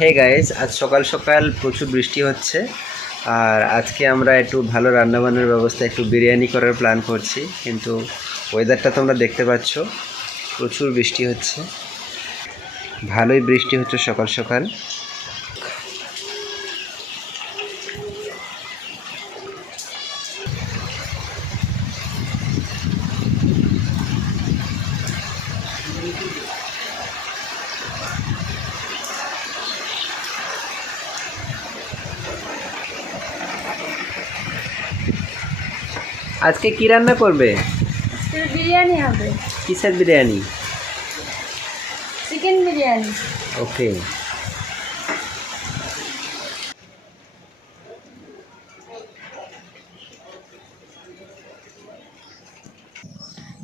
Hey guys, আজ সকাল সকাল প্রচুর বৃষ্টি হচ্ছে। আর আজকে আমরা একটু ভালো রান্নাবান্নার ব্যবস্থা, একটু বিরিয়ানি করার প্ল্যান করছি। কিন্তু ওয়েদারটা তোমরা দেখতে পাচ্ছ, প্রচুর বৃষ্টি হচ্ছে, ভালোই বৃষ্টি হচ্ছে সকাল সকাল। আজকে কি রান্না করবে? বিরিয়ানি হবে। কিসের বিরিয়ানি? চিকেন বিরিয়ানি। ওকে।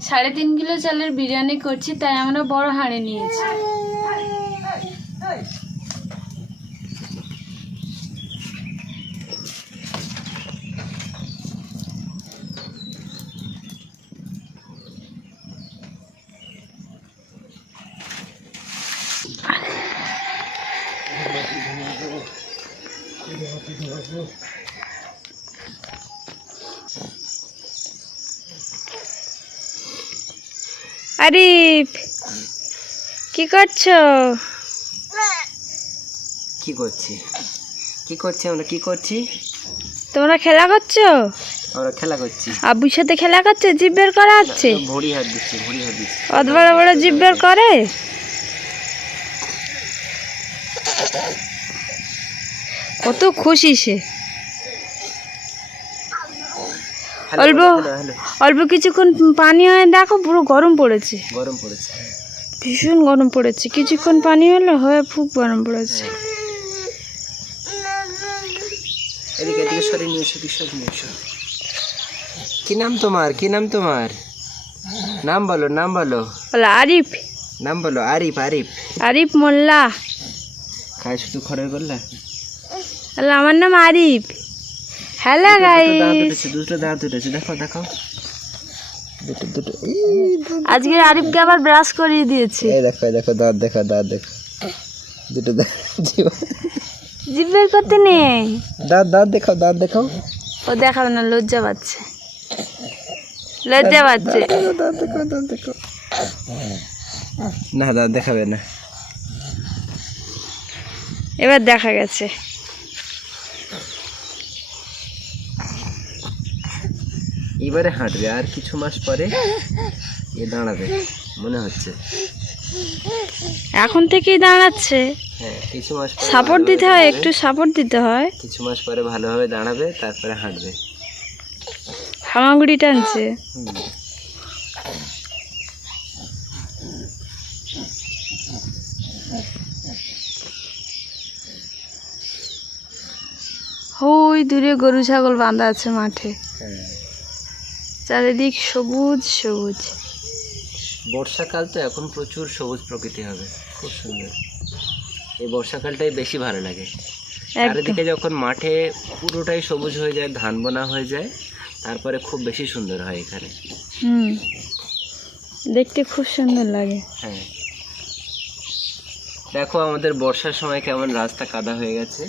সাড়ে 3 কিলো চালের বিরিয়ানি করছি, তাই আমরা বড় হাঁড়ি নিয়েছি। আরিফ, কি করছো? কি করছি? কি করছি আমরা? কি করছি? তোমরা খেলা করছো? আমরা খেলা করছি। আব্বুর সাথে খেলা করছো? জিভ বের করা হচ্ছে? ভড়ি হাত দিচ্ছি, ভড়ি হাত দিচ্ছি। অত বড় বড় জিভ বের করে? কত খুশি সে। অল্প অল্প কিছুক্ষণ পানি হয়ে দেখো, পুরো গরম পড়েছে। গরম পড়েছে, ভীষণ গরম পড়েছে। কিছুক্ষণ পানি হলো, হয়ে খুব গরম পড়েছে। এদিকে এদিকে সরে নিয়ে এসো, সরে নিয়ে এসো। কি নাম তোমার? কি নাম তোমার? নাম বলো, নাম বলো। বলো আরিফ। নাম বলো। আরিফ। আরিফ আরিফ মোল্লা। খায় শুধু খড়ের গোল্লা। আমার নাম আরিফ। হ্যালো গাইস, দুটো দাঁত উঠেছে, দেখো দেখো, দুটো দুটো। আজকে আরিফকে আবার ব্রাশ করিয়ে দিয়েছে। এই দেখো, এই দেখো, দাঁত দেখো, দাঁত দেখো, দুটো দাঁত। জিভ বের করতে নেই। দাঁত দাঁত দেখাও, দাঁত দেখাও। ও দেখাবে না, লজ্জা পাচ্ছে, লজ্জা পাচ্ছে। দাঁত দেখো, দাঁত দেখো। না, দাঁত দেখাবে না। এবার দেখা গেছে। এবারে হাঁটবে, আর কিছু মাস পরে এ দাঁড়াবে মনে হচ্ছে। এখন থেকেই দাঁড়াচ্ছে। হ্যাঁ, কিছু মাস পরে সাপোর্ট দিতে হয়, একটু সাপোর্ট দিতে হয়। কিছু মাস পরে ভালোভাবে দাঁড়াবে, তারপরে হাঁটবে। হামাগুড়ি টানছে। ওই দূরে গরু ছাগল বাঁধা আছে মাঠে। চারিদিক সবুজ সবুজ। বর্ষাকাল তো, এখন প্রচুর সবুজ প্রকৃতি হবে, খুব সুন্দর। এই বর্ষাকালটাই বেশি ভালো লাগে। চারিদিকে যখন মাঠে পুরোটাই সবুজ হয়ে যায়, ধান বোনা হয়ে যায়, তারপরে খুব বেশি সুন্দর হয় এখানে। দেখতে খুব সুন্দর লাগে। হ্যাঁ, দেখো আমাদের বর্ষার সময় কেমন রাস্তা কাদা হয়ে গেছে।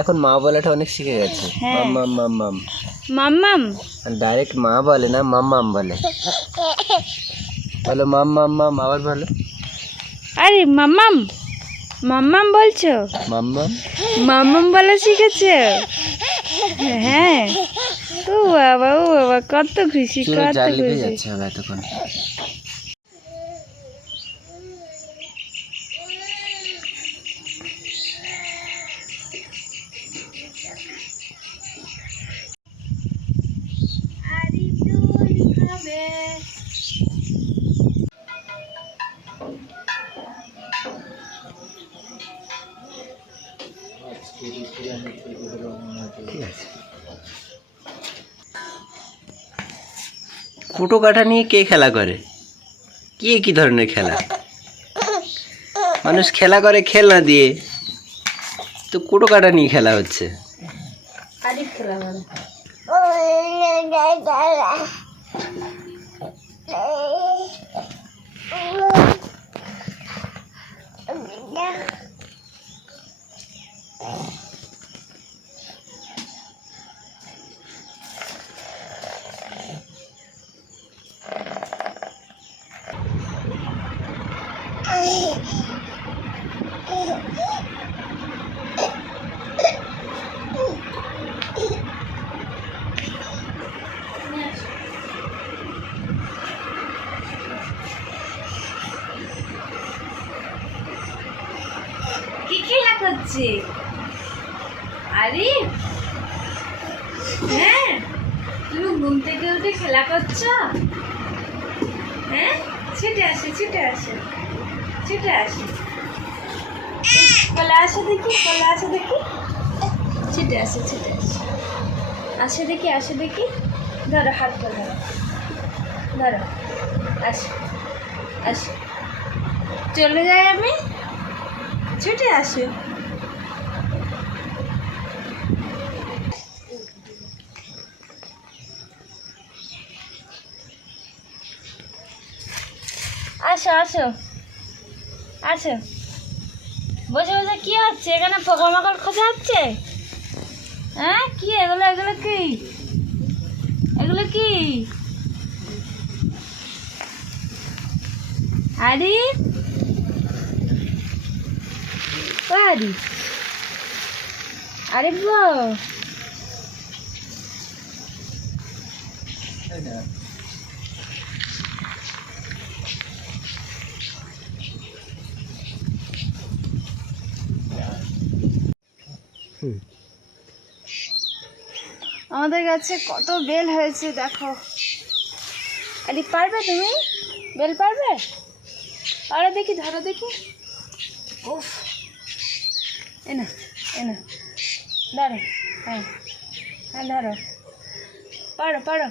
এখন মা বলাটা অনেক শিখে গেছে। মাম্মাম মাম্মাম মাম্মাম, ডাইরেক্ট মা বলে না, মাম্মাম বলে। বলো মাম্মাম মাম, আবার বলো। আরে মাম্মাম, মাম্মাম বলছো? মাম্মাম, মাম্মাম বলা শিখেছো? হ্যাঁ। ও বাবা, ও বাবা, কত খুশি, কত খুশি। যাচ্ছে হবে এতক্ষণ। ঠিক আছে। কুটো কাঠা নিয়ে কে খেলা করে? কি ধরনের খেলা? মানুষ খেলা করে খেলনা দিয়ে, তো কুটো কাঠা নিয়ে খেলা হচ্ছে। আরিফ খেলা করে। কি খেলা করছে আরিফ? হ্যাঁ, তুমি ঘুম থেকে উঠে খেলা করছো? হ্যাঁ, ছুটে আসে ছুটে আসে ছুটে আসে, কলা আসে দেখি, কলা আসে দেখি, ছুটে আসে ছুটে আসে, আসে দেখি আসে দেখি, ধরো হাত করে ধরো, ধরো, আসে আসে, চলে যাই আমি, ছুটে আসো। আসো আসো আসো, বসে বসে কি হচ্ছে এখানে? পোকামাকড় খোঁজা হচ্ছে? হ্যাঁ, কি এগুলো? এগুলো কি? এগুলো কি? আরিফ, ও আরিফ, আরিফ গো, আমাদের গাছে কত বেল হয়েছে দেখো। আরে পারবে তুমি? বেল পারবে? পারো দেখি, ধরো দেখি। উফ, এনা এনা, ধরো, হ্যাঁ হ্যাঁ ধরো, পারো পারো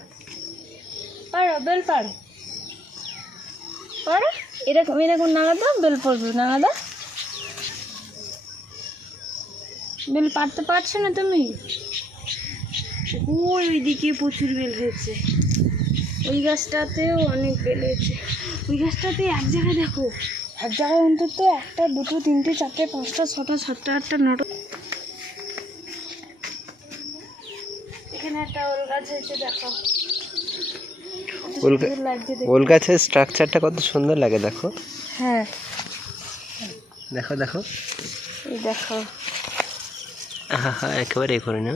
পারো, বেল পারো, পারো। এরকম এরকম নাড়া দাও, বেল পড়বে, নাড়া দাও। বেল পারতে পারছো না তুমি? ওইদিকে প্রচুর বেল হয়েছে, ওই গাছটাতেও অনেক বেল হয়েছে। ওই গাছটাতে এক জায়গায় দেখো, এক জায়গায় অন্তত একটা, দুটো, তিনটে, চারটে, পাঁচটা, ছটা, সাতটা, আটটা, নটা। এখানে একটা ওল গাছ হয়েছে দেখো, লাগছে দেখো। ওল গাছের স্ট্রাকচারটা কত সুন্দর লাগে দেখো। হ্যাঁ, দেখো দেখো, এই দেখো। হ্যাঁ একেবারে এ করে না।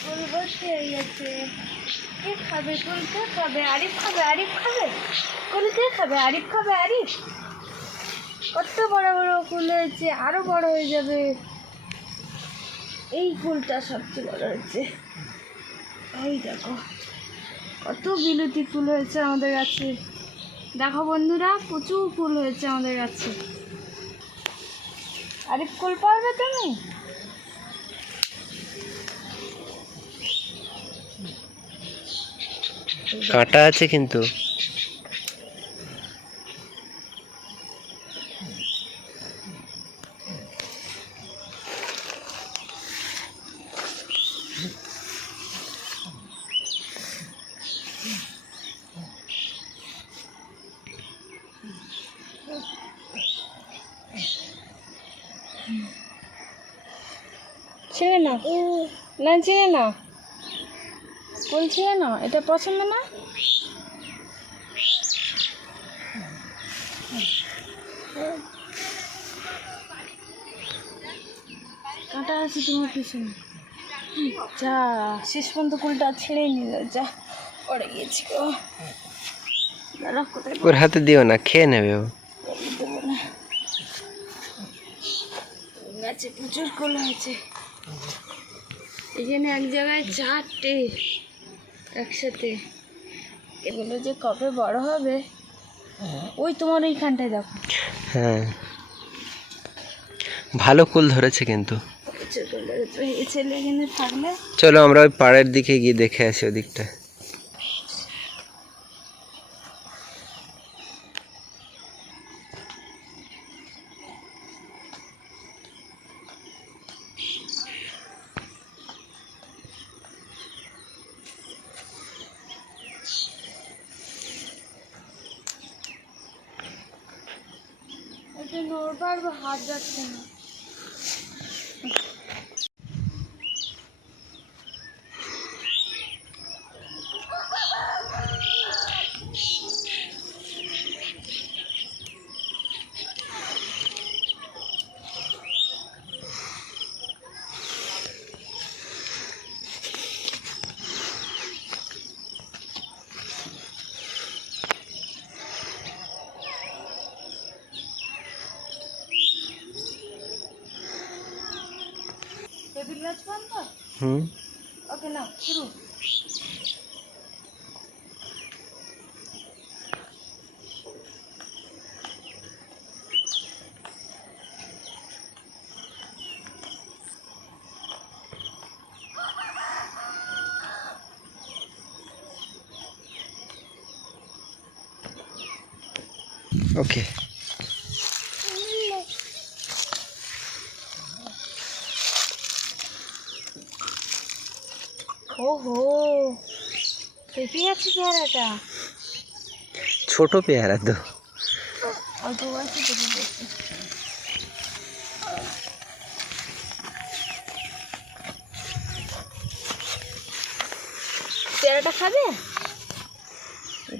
ফুল বসে গেছে, কে খাবে ফুল? কে খাবে? আরিফ খাবে, আরিফ খাবে ফুল। কে খাবে? আরিফ খাবে। আরিফ, কত বড় বড় ফুল হয়েছে, আরো বড় হয়ে যাবে। এই ফুলটা সবচেয়ে বড় হয়েছে, এই দেখো কত বিলতি ফুল হয়েছে আমাদের গাছে। দেখো বন্ধুরা, প্রচুর ফুল হয়েছে আমাদের গাছে। আরিফ ফুল পারবে তুমি? কাঁটা আছে কিন্তু। ছিঁড়ে না, না ছিঁড়ে না, ফুল ছিঁড়ে না। এটা পছন্দ না? কাঁটা আছে তোমার পিছনে। যা, শেষ পর্যন্ত ফুলটা ছেড়ে নিল, যা পড়ে গিয়েছি গো। দাঁড়া, কোথায় ওর হাতে দিও না, খেয়ে নেবে ও। দেবো না। গাছে প্রচুর ফুল হয়েছে, এখানে এক জায়গায় 4টে একসাথে। এগুলো যে কবে বড় হবে, ওই তোমার ওইখানটায় দেখো। হ্যাঁ, ভালো কুল ধরেছে কিন্তু। এই ছেলে এখানে থাকলে চলো আমরা ওই পাড়ের দিকে গিয়ে দেখে আসি ওদিকটা। এটা নড়বার বা হাত যাচ্ছে না। টেবিল গাছ বন্ধ। ওকে নাও শুরু। ওকে। ওহো, পেঁপে আছে পেয়ারাটা। ছোট পেয়ারা তো। অল্প বয়সে পেঁপে পেয়েছে। পেয়ারাটা খাবে?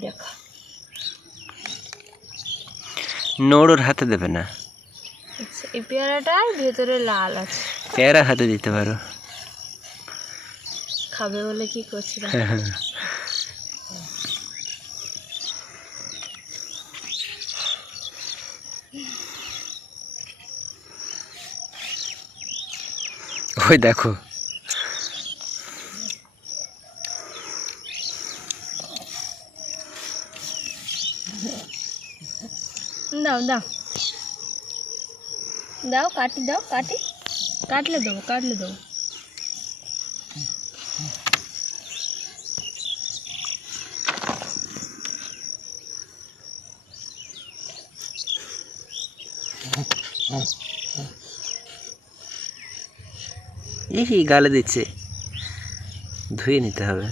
দেখো নোড় ওর হাতে দেবে না। আচ্ছা, এই পেয়ারাটার ভেতরে লাল আছে। পেয়ারা হাতে দিতে পারো। খাবে বলে কি করছিল। ওই দেখো, দাও দাও দাও, কাটি দাও, কাটলে দেবো, এই গালে দিচ্ছে, ধুয়ে নিতে হবে।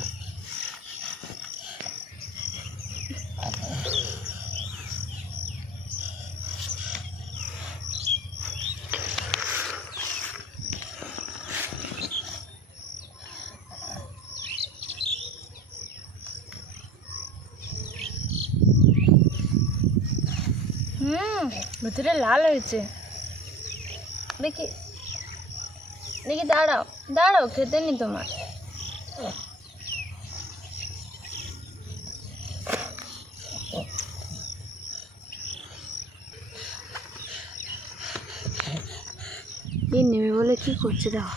ভেতরে লাল হয়েছে। দেখি দেখি, দাঁড়াও দাঁড়াও, খেতে নি তোমার। এই নেবে বলে কি করছে দাও।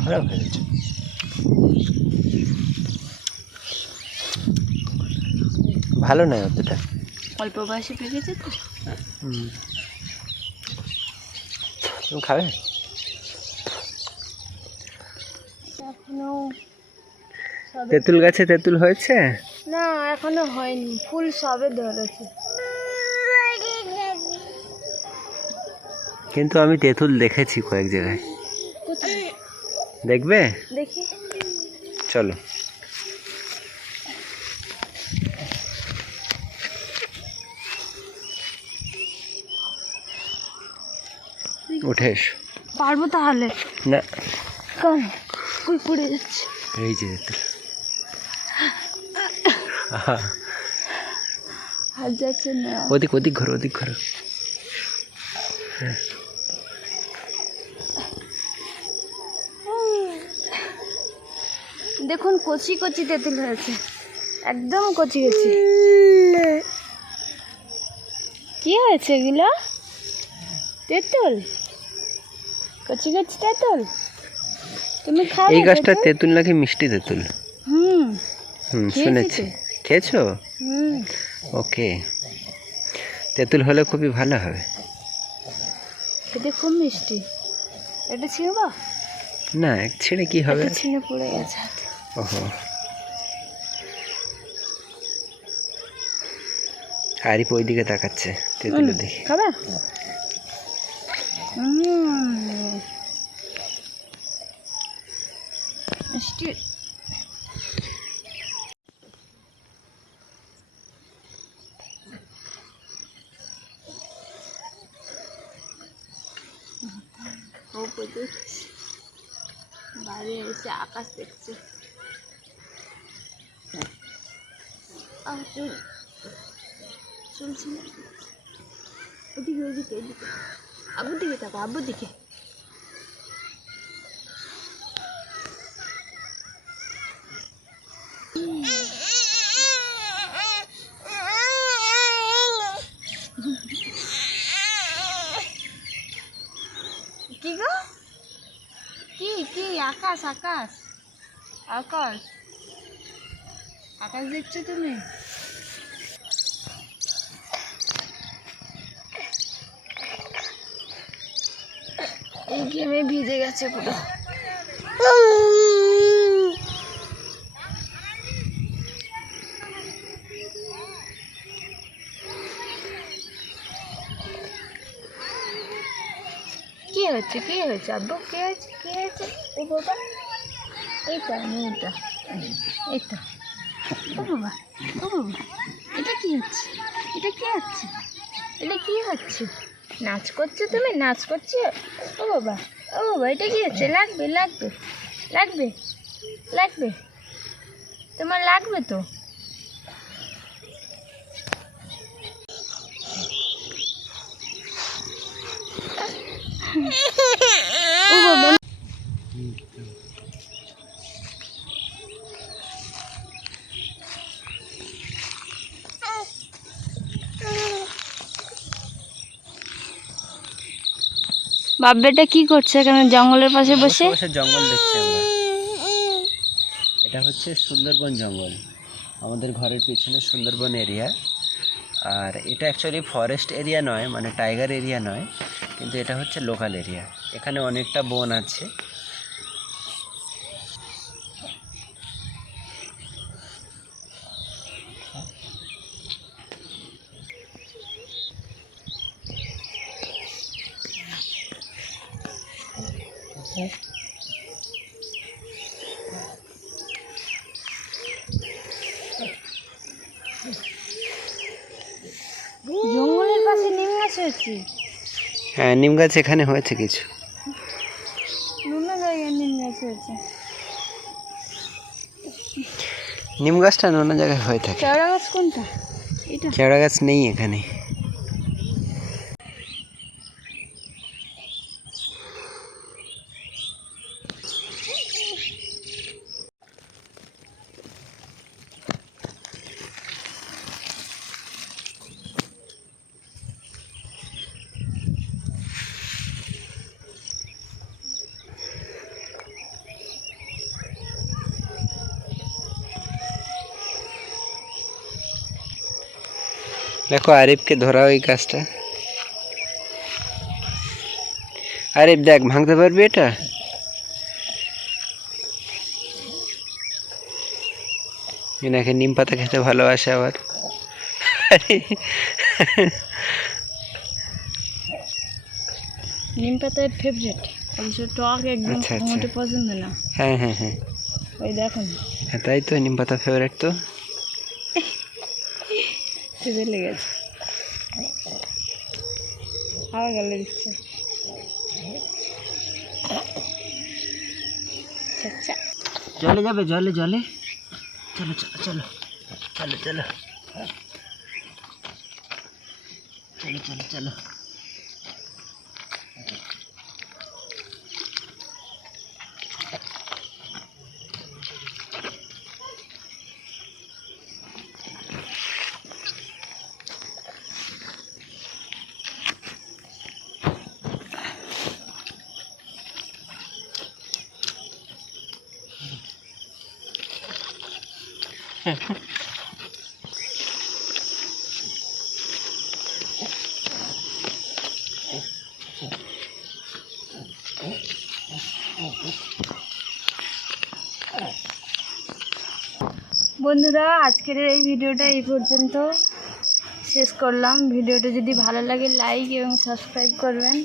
খারাপ হয়েছে, ভালো নয় অতটা। অল্প বয়সে পেকেছে তো। তুমি খাবে? এখনো তেঁতুল গাছে তেঁতুল হয়েছে? না, এখনো হয়নি, ফুল সবে ধরেছে। কিন্তু আমি তেঁতুল দেখেছি কয়েক জায়গায়। কোথায় দেখবে? দেখি। চলো। উঠে এসো। পারবো তাহলে? না। কারণ কই পড়ে যাচ্ছে। এই যে তেঁতুল। হাত যাচ্ছে না। ওদিক ঘোরো, হ্যাঁ। দেখুন কচি কচি তেঁতুল হয়েছে, একদম কচি কচি। কি হয়েছে এগুলো? তেঁতুল, কচি কচি তেঁতুল, তুমি খাবে এই গাছটা তেঁতুল? তেঁতুল নাকি মিষ্টি তেঁতুল? হুম, খেয়েছি শুনেছি। তো। খেয়েছো? হুম, ওকে, তেঁতুল হলে খুবই ভালো হবে। এটা খুব মিষ্টি। এটা ছিঁড়বা? না, ছেড়ে কি হবে? এটা ছিঁড়ে পড়ে গেছে হাতে। ওহো, আরিফ ওইদিকে তাকাচ্ছে তেঁতুলের দিকে। খাবে? মিষ্টি। বাইরে এসে আকাশ দেখছে। চুল চলছে না, ওদিকে ওদিকে ওদিকে, আবুর দিকে তাকো, আবুর দিকে। কি গো, কি কি? আকাশ আকাশ আকাশ আকাশ দেখছো তুমি? এই গেমে ভিজে গেছে পুরো। কি হচ্ছে, কি হয়েছে আব্বু? কি হয়েছে, কি হয়েছে? ও বাবা, এইটা মেয়েটা, এইটা, ও বাবা, ও বাবা, এটা কি হচ্ছে? এটা কি হচ্ছে? এটা কি হচ্ছে? নাচ করছো তুমি? নাচ করছো? ও বাবা, ও বাবা, এটা কি হচ্ছে? লাগবে লাগবে লাগবে লাগবে, তোমার লাগবে তো। ও বাবা, বাব্বেটা কি করছে এখানে জঙ্গলের পাশে বসে? বসে জঙ্গল দেখছি আমরা। এটা হচ্ছে সুন্দরবন জঙ্গল, আমাদের ঘরের পিছনে সুন্দরবন এরিয়া। আর এটা অ্যাকচুয়ালি ফরেস্ট এরিয়া নয়, মানে টাইগার এরিয়া নয়, কিন্তু এটা হচ্ছে লোকাল এরিয়া। এখানে অনেকটা বন আছে। জঙ্গলের পাশে নিম গাছ হয়েছে। হ্যাঁ, নিম গাছ এখানে হয়েছে কিছু। বিভিন্ন জায়গায় নিম গাছ হয়েছে। নিম গাছটা অন্য জায়গায় হয়ে থাকে। কেওড়া গাছ কোনটা? এটা? কেওড়া গাছ নেই এখানে। দেখো আরিফকে ধরা ওই গাছটা। আরিফ দেখ, ভাঙতে পারবি এটা? এনাকে নিম পাতা খেতে ভালোবাসে আবার। নিম পাতার ফেভারিট, অবশ্য টক একদম আচ্ছা, আচ্ছা। মোটে পছন্দ না। হ্যাঁ হ্যাঁ হ্যাঁ, ওই দেখুন, হ্যাঁ তাই তো, নিম পাতা ফেভারিট তো। খেতে লেগেছে, আবার গালে দিচ্ছে। আচ্ছা, জলে যাবে, জলে জলে, চলো চলো চলো চলো চলো চলো চলো চলো। বন্ধুরা, আজকের এই ভিডিওটা এই পর্যন্ত শেষ করলাম। ভিডিওটা যদি ভালো লাগে লাইক এবং সাবস্ক্রাইব করবেন।